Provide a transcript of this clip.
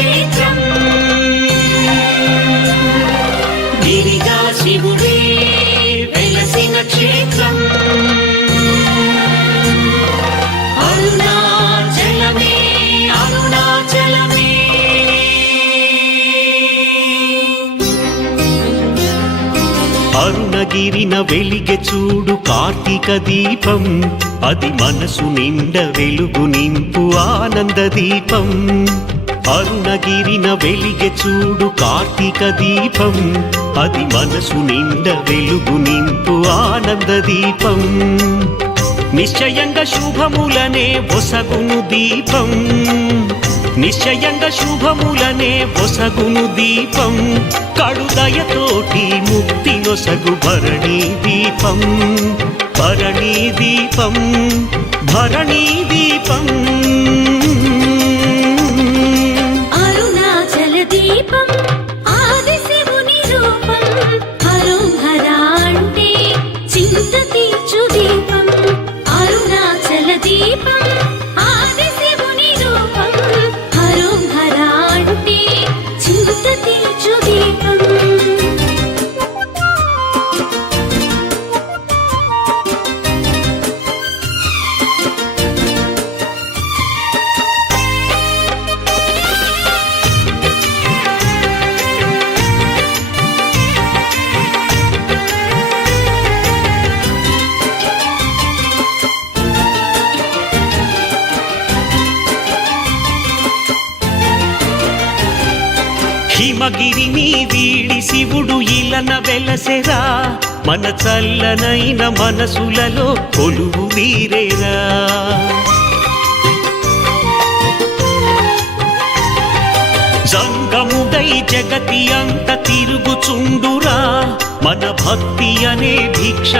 క్షేత్రం గిరిగా శివుడే వెలసిన క్షేత్రం అరుణాచలమే అరుణాచలమే అరుణగిరిన వెలిగె చూడు కార్తీక దీపం అది మనసు నిండ వెలుగు నింపు ఆనంద దీపం అరుణగిరిన వెలిగె చూడు కార్తీక దీపం అది మనసు నిండ వెలుగు నింపు ఆనంద దీపం నిశ్చయంగా శుభములనే ఒసగును దీపం నిశ్చయంగా శుభములనే ఒసగును దీపం కడుదయతోటి ముక్తి నొసగు భరణీ దీపం భరణీ దీపం భరణీ దీపం అరుణాచల దీపం ఆది శివుని రూపం హరోహర అంటే చింత తీర్చు దీపం అరుణాచల దీపం ఆది శివుని రూపం హరోహర అంటే చింత తీర్చు దీపం హిమగిరిని వీడి శివుడు ఇలన వెలసెరా మన చల్లనైన మనసులలో కొలువు వీరేరా జంగముడై జగతి అంత తిరుగుచుండురా మన భక్తి అనే భిక్ష